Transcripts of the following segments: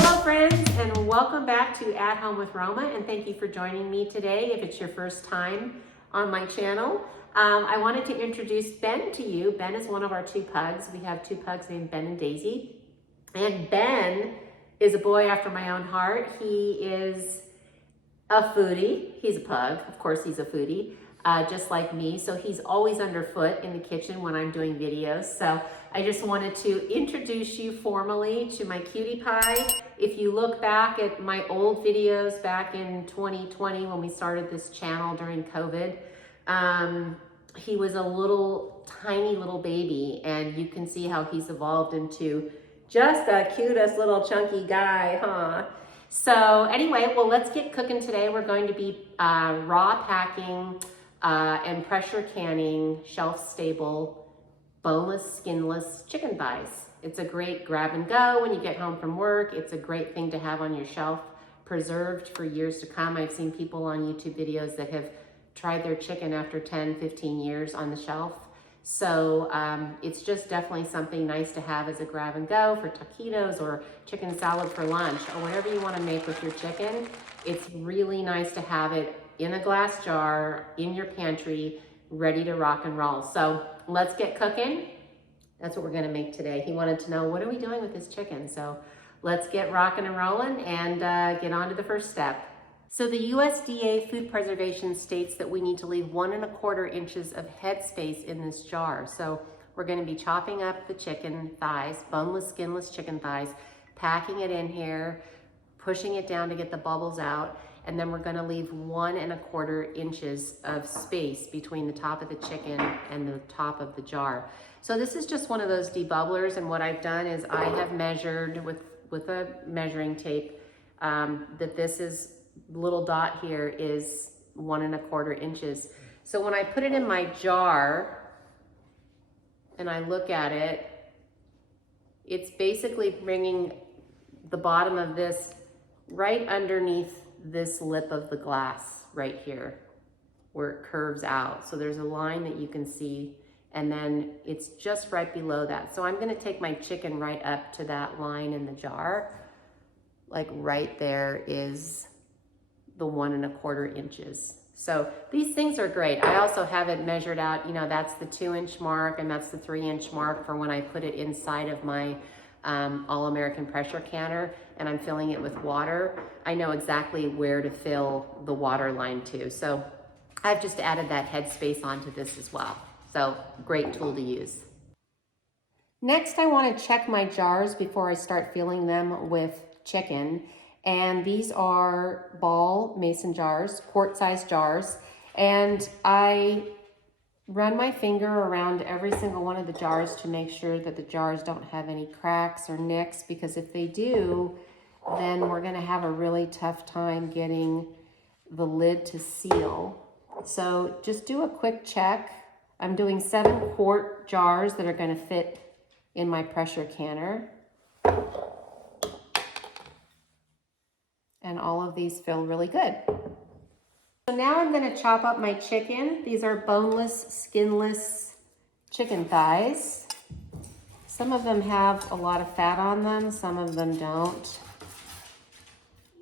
Hello friends, and welcome back to At Home with Roma, and thank you for joining me today if it's your first time on my channel. I wanted to introduce Ben to you. Ben is one of our two pugs. We have two pugs named Ben and Daisy. And Ben is a boy after my own heart. He is a foodie. He's a pug. Of course he's a foodie, just like me. So he's always underfoot in the kitchen when I'm doing videos. So I just wanted to introduce you formally to my cutie pie. If you look back at my old videos back in 2020 when we started this channel during COVID, he was a little tiny little baby, and you can see how he's evolved into just the cutest little chunky guy, huh? So anyway, well, let's get cooking today. We're going to be raw packing and pressure canning shelf-stable boneless, skinless chicken thighs. It's a great grab and go when you get home from work. It's a great thing to have on your shelf, preserved for years to come. I've seen people on YouTube videos that have tried their chicken after 10, 15 years on the shelf. So it's just definitely something nice to have as a grab and go for taquitos or chicken salad for lunch or whatever you want to make with your chicken. It's really nice to have it in a glass jar in your pantry, ready to rock and roll. So let's get cooking. That's what we're going to make today. He wanted to know, what are we doing with this chicken? So let's get rocking and rolling and get on to the first step. So the USDA Food Preservation states that we need to leave 1 1/4 inches of head space in this jar. So we're going to be chopping up the chicken thighs, boneless, skinless chicken thighs, packing it in here, pushing it down to get the bubbles out, and then we're going to leave 1 1/4 inches of space between the top of the chicken and the top of the jar. So this is just one of those debubblers, and what I've done is I have measured with a measuring tape that this is little dot here is 1 1/4 inches. So when I put it in my jar and I look at it, it's basically bringing the bottom of this right underneath this lip of the glass right here where it curves out. So there's a line that you can see, and then it's just right below that. So I'm going to take my chicken right up to that line in the jar. Like right there is the 1 1/4 inches. So these things are great. I also have it measured out, you know, that's the 2-inch mark and that's the 3-inch mark for when I put it inside of my All-American pressure canner and I'm filling it with water. I know exactly where to fill the water line to. So I've just added that headspace onto this as well. So great tool to use. Next, I want to check my jars before I start filling them with chicken. And these are ball mason jars, quart-sized jars. And I run my finger around every single one of the jars to make sure that the jars don't have any cracks or nicks, because if they do, then we're gonna have a really tough time getting the lid to seal. So just do a quick check. I'm doing 7-quart jars that are gonna fit in my pressure canner. And all of these feel really good. So now I'm gonna chop up my chicken. These are boneless, skinless chicken thighs. Some of them have a lot of fat on them, some of them don't.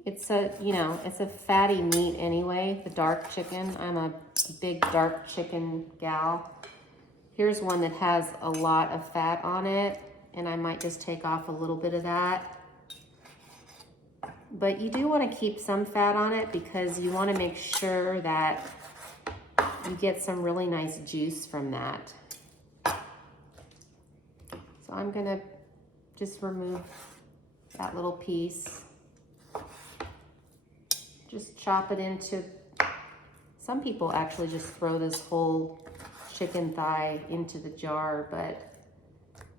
It's a, you know, it's a fatty meat anyway, the dark chicken. I'm a big dark chicken gal. Here's one that has a lot of fat on it, and I might just take off a little bit of that. But you do want to keep some fat on it because you want to make sure that you get some really nice juice from that. So I'm going to just remove that little piece. Just chop it into, some people actually just throw this whole chicken thigh into the jar, but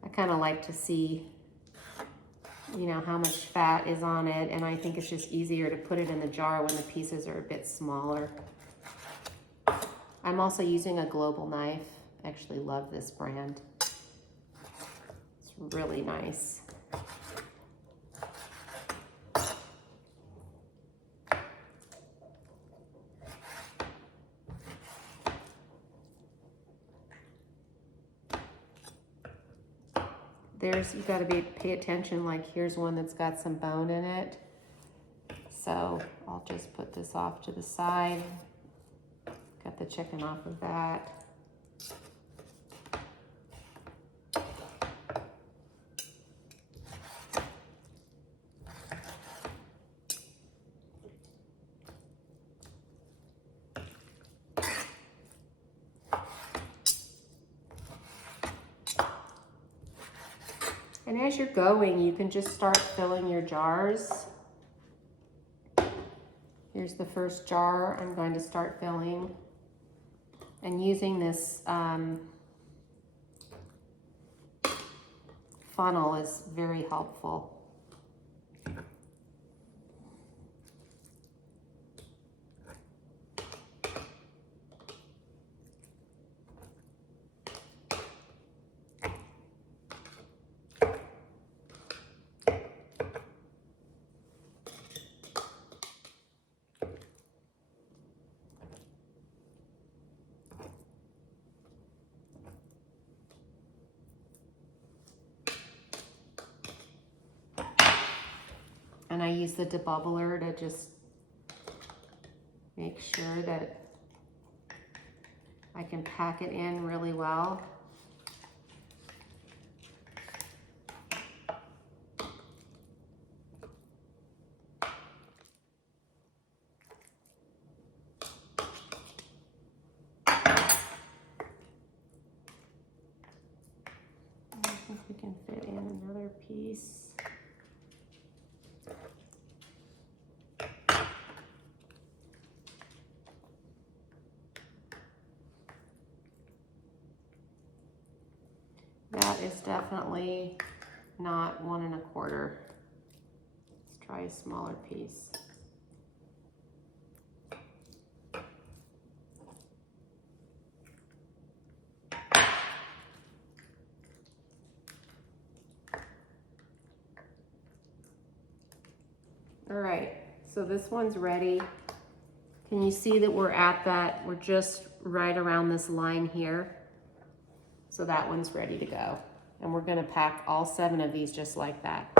I kind of like to see, you know, how much fat is on it, and I think it's just easier to put it in the jar when the pieces are a bit smaller. I'm also using a Global knife. I actually love this brand. It's really nice. you got to pay attention, like here's one that's got some bone in it. So I'll just put this off to the side. Got the chicken off of that. And as you're going, you can just start filling your jars. Here's the first jar I'm going to start filling. And using this funnel is very helpful. And I use the debubbler to just make sure that I can pack it in really well. I think we can fit in another piece. That is definitely not 1 1/4. Let's try a smaller piece. All right, so this one's ready. Can you see that we're just right around this line here? So that one's ready to go. And we're gonna pack all 7 of these just like that.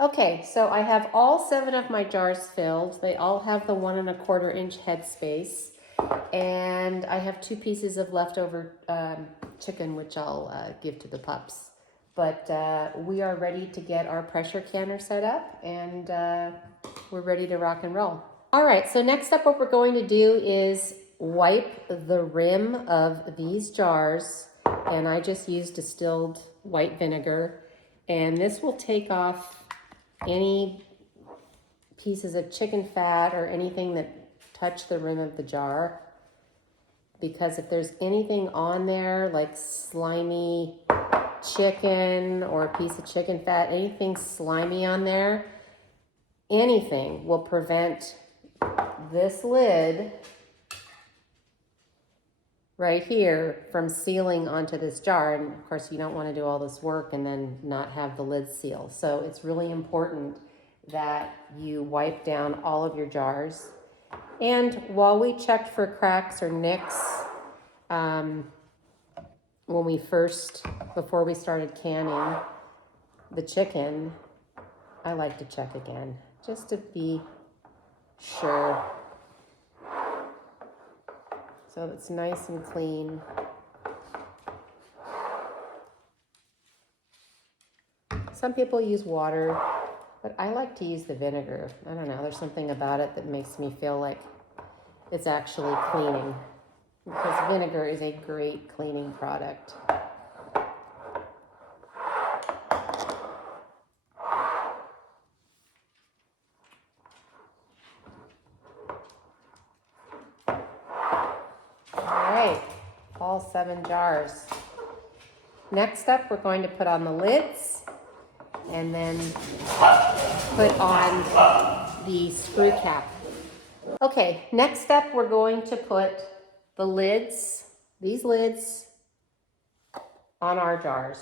Okay, so I have all 7 of my jars filled. They all have the 1 1/4 inch headspace. And I have 2 pieces of leftover chicken, which I'll give to the pups. But we are ready to get our pressure canner set up, and we're ready to rock and roll. All right, so next up what we're going to do is wipe the rim of these jars. And I just used distilled white vinegar. And this will take off any pieces of chicken fat or anything that touch the rim of the jar, because if there's anything on there like slimy chicken or a piece of chicken fat, anything slimy on there, anything will prevent this lid right here from sealing onto this jar. And of course you don't want to do all this work and then not have the lid seal. So it's really important that you wipe down all of your jars. And while we checked for cracks or nicks before we started canning the chicken, I like to check again just to be sure. So it's nice and clean. Some people use water, but I like to use the vinegar. I don't know, there's something about it that makes me feel like it's actually cleaning, because vinegar is a great cleaning product. 7 jars. Next up, we're going to put on the lids and then put on the screw cap. Okay, next up, we're going to put the lids, these lids, on our jars.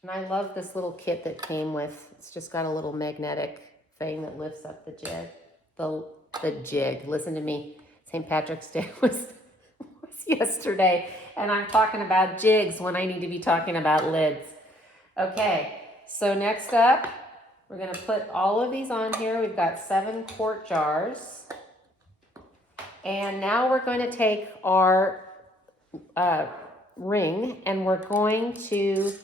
And I love this little kit that came with. It's just got a little magnetic thing that lifts up the jig. The jig. Listen to me. St. Patrick's Day was yesterday, and I'm talking about jigs when I need to be talking about lids. Okay, so next up, we're going to put all of these on here. We've got 7 quart jars. And now we're going to take our ring and we're going to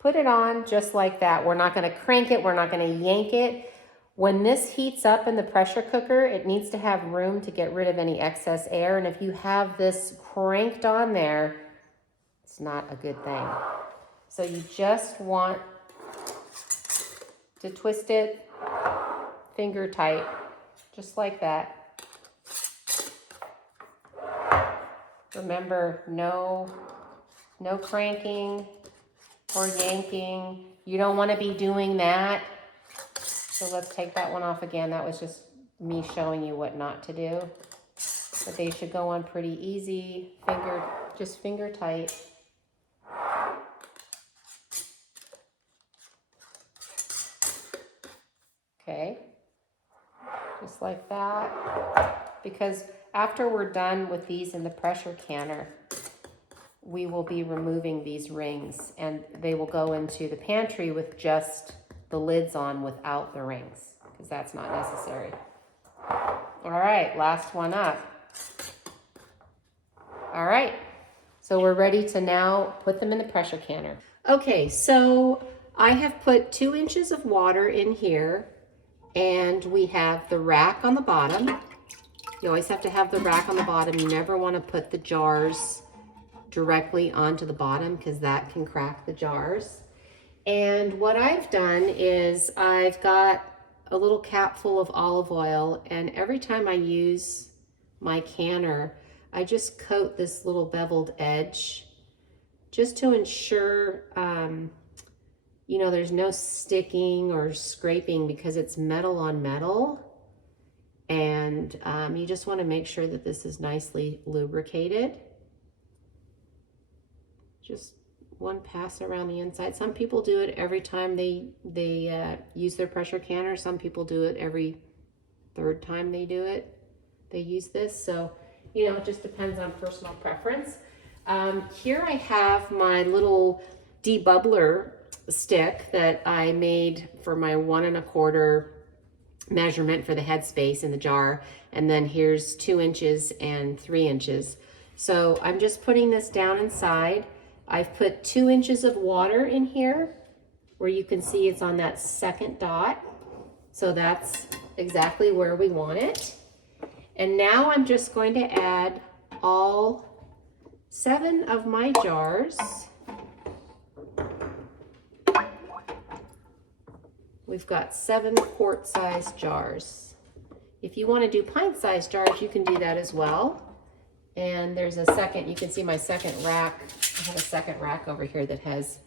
put it on just like that. We're not going to crank it. We're not going to yank it. When this heats up in the pressure cooker, it needs to have room to get rid of any excess air. And if you have this cranked on there, it's not a good thing. So you just want to twist it finger tight, just like that. Remember, no cranking or yanking. You don't want to be doing that. So let's take that one off again. That was just me showing you what not to do. But they should go on pretty easy, just finger tight. Okay, just like that. Because after we're done with these in the pressure canner, we will be removing these rings and they will go into the pantry with just the lids on without the rings, because that's not necessary. All right, last one up. All right, so we're ready to now put them in the pressure canner. Okay, so I have put 2 inches of water in here, and we have the rack on the bottom. You always have to have the rack on the bottom. You never want to put the jars directly onto the bottom because that can crack the jars. And what I've done is I've got a little cap full of olive oil, and every time I use my canner, I just coat this little beveled edge just to ensure, you know, there's no sticking or scraping because it's metal on metal. And you just want to make sure that this is nicely lubricated. Just one pass around the inside. Some people do it every time they use their pressure canner. Some people do it every 3rd time they use this. So, you know, it just depends on personal preference. Here I have my little debubbler stick that I made for my 1 1/4 measurement for the headspace in the jar. And then here's 2 inches and 3 inches. So I'm just putting this down inside. I've put 2 inches of water in here where you can see it's on that 2nd dot. So that's exactly where we want it. And now I'm just going to add all 7 of my jars. We've got 7 quart-sized jars. If you want to do pint-sized jars, you can do that as well. And there's a second, you can see my second rack. I have a second rack over here that has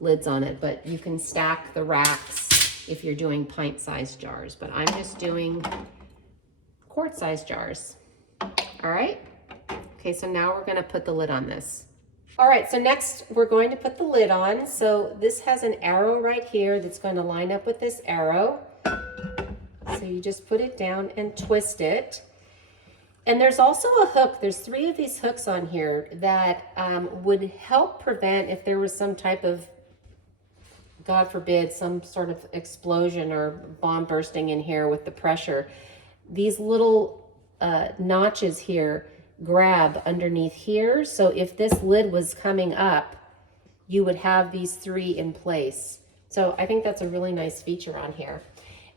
lids on it, but you can stack the racks if you're doing pint-sized jars. But I'm just doing quart-sized jars. All right? Okay, so now we're going to put the lid on this. All right, so next we're going to put the lid on. So this has an arrow right here that's going to line up with this arrow. So you just put it down and twist it. And there's also a hook. There's 3 of these hooks on here that would help prevent if there was some type of, God forbid, some sort of explosion or bomb bursting in here with the pressure. These little notches here grab underneath here. So if this lid was coming up, you would have these 3 in place. So I think that's a really nice feature on here.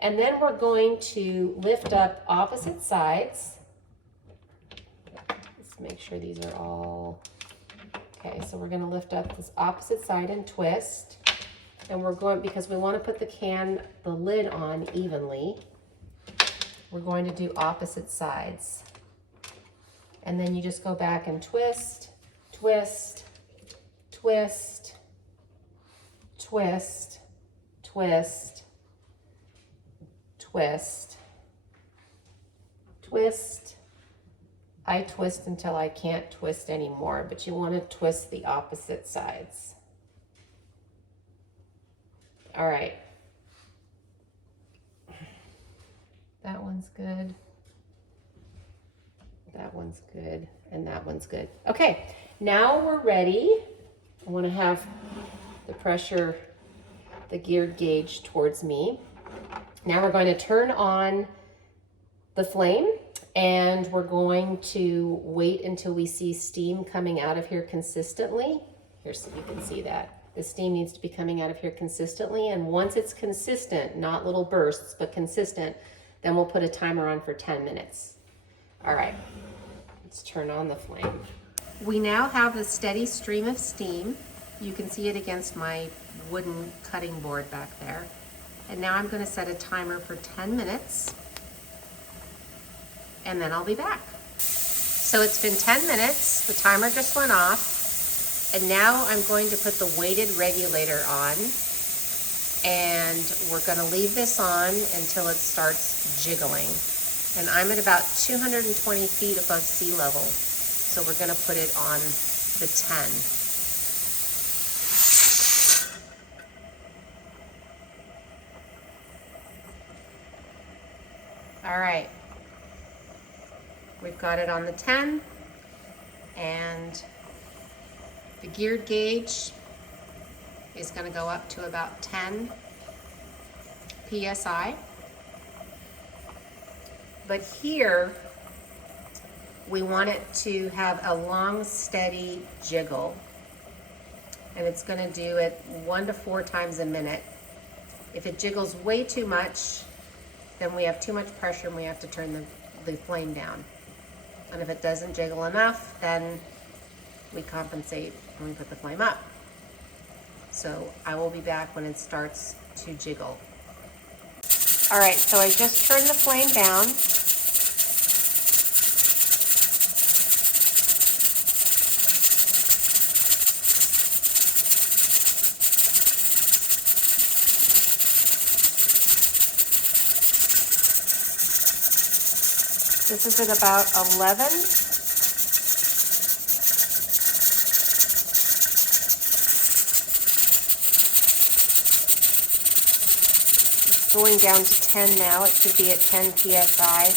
And then we're going to lift up opposite sides. Let's make sure these are all, okay, so we're gonna lift up this opposite side and twist. And we're going, because we wanna put the lid on evenly, we're going to do opposite sides. And then you just go back and twist, twist, twist, twist, twist, twist, twist. I twist until I can't twist anymore, but you want to twist the opposite sides. All right. That one's good. That one's good. And that one's good. Okay, now we're ready. I want to have the pressure, the geared gauge towards me. Now we're going to turn on the flame, and we're going to wait until we see steam coming out of here consistently. Here, so you can see that. The steam needs to be coming out of here consistently, and once it's consistent, not little bursts, but consistent, then we'll put a timer on for 10 minutes. All right, let's turn on the flame. We now have a steady stream of steam. You can see it against my wooden cutting board back there. And now I'm going to set a timer for 10 minutes, and then I'll be back. So it's been 10 minutes, the timer just went off, and now I'm going to put the weighted regulator on, and we're going to leave this on until it starts jiggling. And I'm at about 220 feet above sea level, so we're going to put it on the 10. All right, we've got it on the 10, and the geared gauge is going to go up to about 10 PSI. But here, we want it to have a long, steady jiggle. And it's going to do it 1 to 4 times a minute. If it jiggles way too much, then we have too much pressure and we have to turn the flame down. And if it doesn't jiggle enough, then we compensate and we put the flame up. So I will be back when it starts to jiggle. All right, so I just turned the flame down. This is at about 11. It's going down to 10 now. It should be at 10 PSI.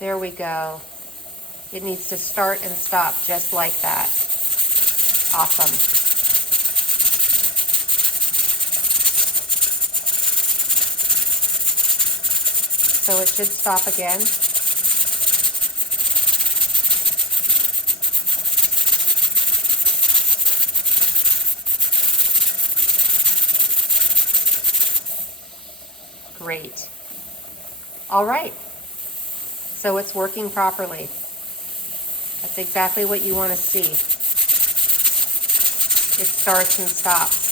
There we go. It needs to start and stop just like that. Awesome. So it should stop again. Great. All right. So it's working properly. That's exactly what you want to see. It starts and stops.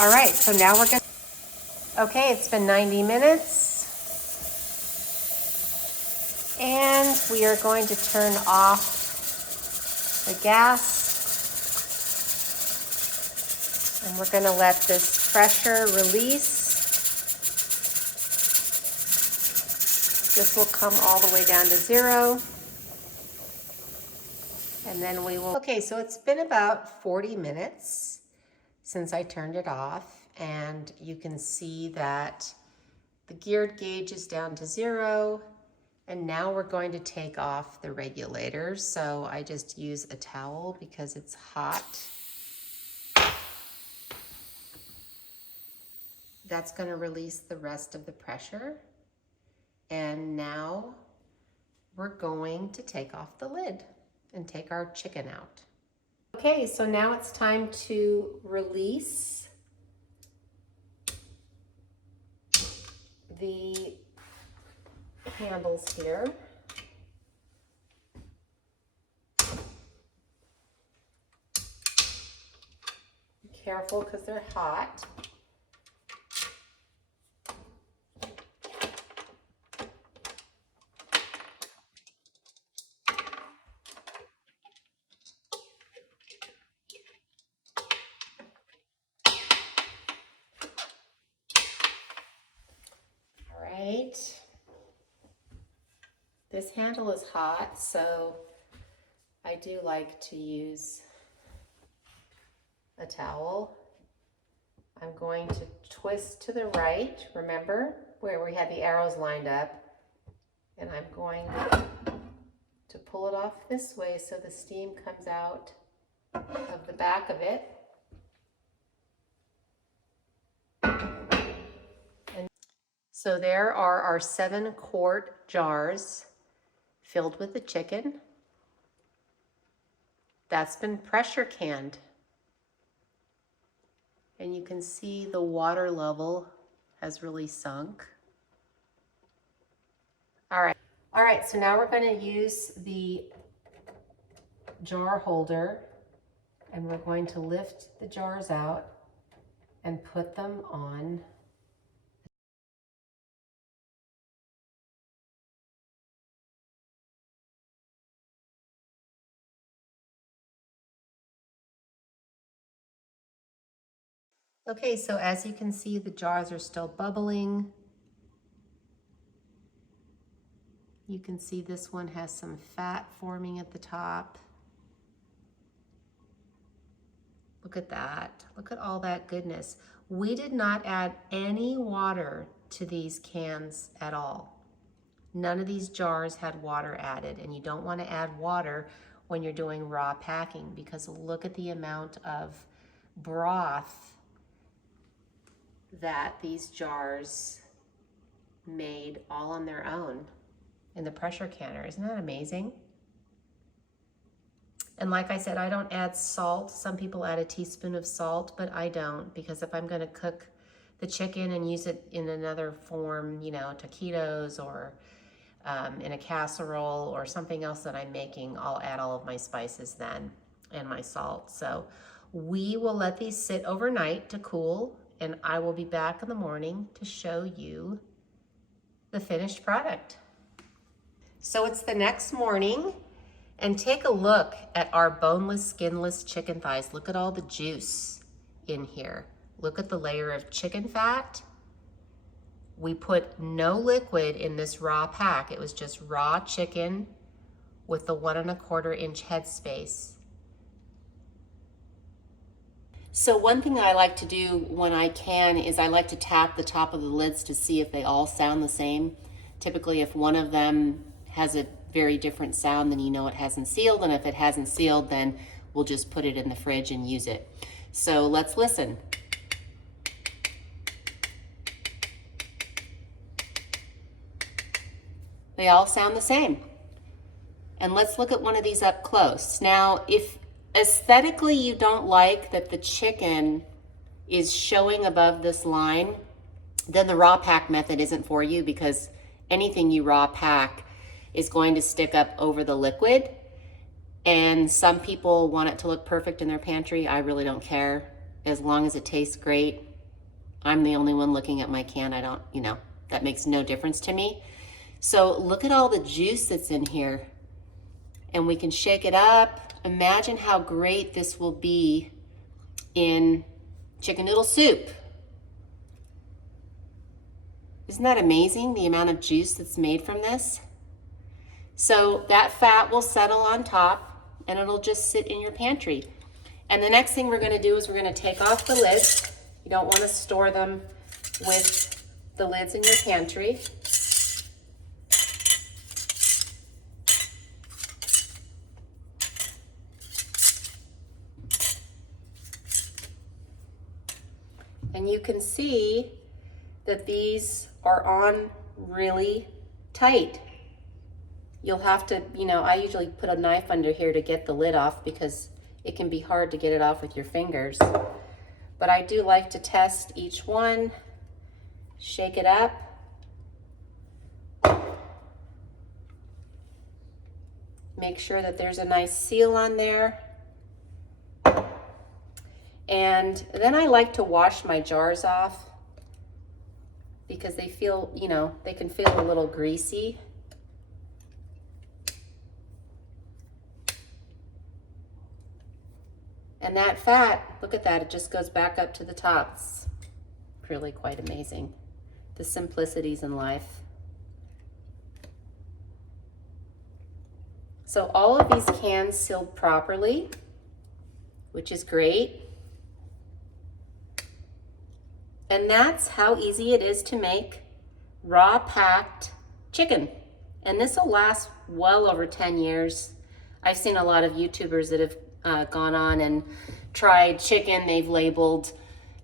All right, so now we're going to... Okay, it's been 90 minutes. And we are going to turn off the gas. And we're going to let this pressure release. This will come all the way down to 0. And then we will... Okay, so it's been about 40 minutes since I turned it off. And you can see that the geared gauge is down to 0. And now we're going to take off the regulator. So I just use a towel because it's hot. That's going to release the rest of the pressure. And now we're going to take off the lid and take our chicken out. Okay, so now it's time to release the handles here. careful because they're hot. All right. This handle is hot, so I do like to use a towel. I'm going to twist to the right, remember, where we had the arrows lined up, and I'm going to pull it off this way so the steam comes out of the back of it. And so there are our 7-quart jars filled with the chicken. That's been pressure canned. And you can see the water level has really sunk. All right, so now we're going to use the jar holder, and we're going to lift the jars out and put them on. Okay, so as you can see, the jars are still bubbling. You can see this one has some fat forming at the top. Look at that. Look at all that goodness. We did not add any water to these cans at all. None of these jars had water added, and you don't want to add water when you're doing raw packing because look at the amount of broth that these jars made all on their own in the pressure canner. Isn't that amazing? And like I said, I don't add salt. Some people add a teaspoon of salt, but I don't, because if I'm gonna cook the chicken and use it in another form, you know, taquitos or in a casserole or something else that I'm making, I'll add all of my spices then and my salt. So we will let these sit overnight to cool, and I will be back in the morning to show you the finished product. So it's the next morning, and take a look at our boneless, skinless chicken thighs. Look at all the juice in here. Look at the layer of chicken fat. We put no liquid in this raw pack. It was just raw chicken with the 1 1/4 inch headspace. So one thing that I like to do when I can is I like to tap the top of the lids to see if they all sound the same. Typically, if one of them has a very different sound, then you know it hasn't sealed, and if it hasn't sealed, then we'll just put it in the fridge and use it. So let's listen. They all sound the same. And let's look at one of these up close. Now, if aesthetically you don't like that the chicken is showing above this line, then the raw pack method isn't for you, because anything you raw pack is going to stick up over the liquid. And some people want it to look perfect in their pantry. I really don't care. As long as it tastes great. I'm the only one looking at my can. I don't, you know, that makes no difference to me. So look at all the juice that's in here. And we can shake it up. Imagine how great this will be in chicken noodle soup. Isn't that amazing, the amount of juice that's made from this? So that fat will settle on top and it'll just sit in your pantry. And the next thing we're gonna do is we're gonna take off the lids. You don't wanna store them with the lids in your pantry. And you can see that these are on really tight. You'll have to, you know, I usually put a knife under here to get the lid off because it can be hard to get it off with your fingers. But I do like to test each one, shake it up. Make sure that there's a nice seal on there. And then I like to wash my jars off because they feel, you know, they can feel a little greasy. And that fat, look at that, it just goes back up to the top. It's really quite amazing. The simplicities in life. So all of these cans sealed properly, which is great. And that's how easy it is to make raw packed chicken. And this will last well over 10 years. I've seen a lot of YouTubers that have gone on and tried chicken they've labeled,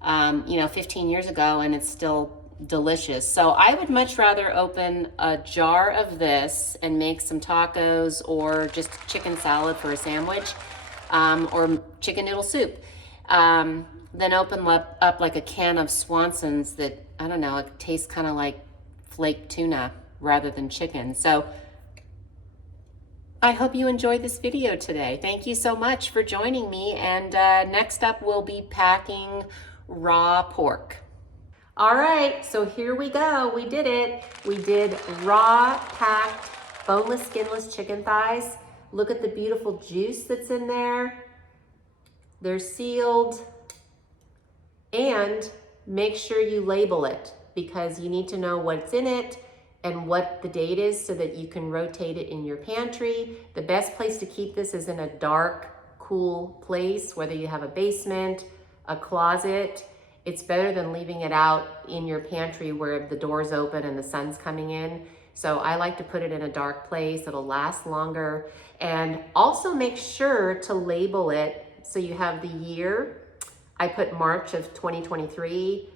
15 years ago, and it's still delicious. So I would much rather open a jar of this and make some tacos or just chicken salad for a sandwich, or chicken noodle soup, than open up like a can of Swanson's that, I don't know, it tastes kind of like flake tuna rather than chicken. So I hope you enjoyed this video today. Thank you so much for joining me. And next up, we'll be packing raw pork. All right, so here we go. We did it. We did raw packed boneless skinless chicken thighs. Look at the beautiful juice that's in there. They're sealed. And make sure you label it because you need to know what's in it and what the date is so that you can rotate it in your pantry. The best place to keep this is in a dark, cool place, whether you have a basement, a closet. It's better than leaving it out in your pantry where the door's open and the sun's coming in. So I like to put it in a dark place. It'll last longer. And also make sure to label it so you have the year. I put March of 2023,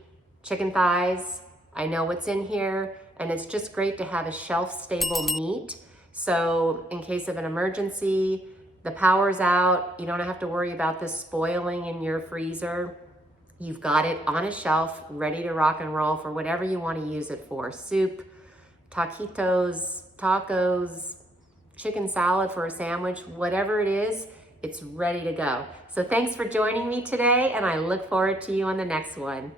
chicken thighs. I know what's in here, and it's just great to have a shelf-stable meat. So in case of an emergency, the power's out, you don't have to worry about this spoiling in your freezer. You've got it on a shelf, ready to rock and roll for whatever you want to use it for. Soup, taquitos, tacos, chicken salad for a sandwich, whatever it is, it's ready to go. So thanks for joining me today, and I look forward to you on the next one.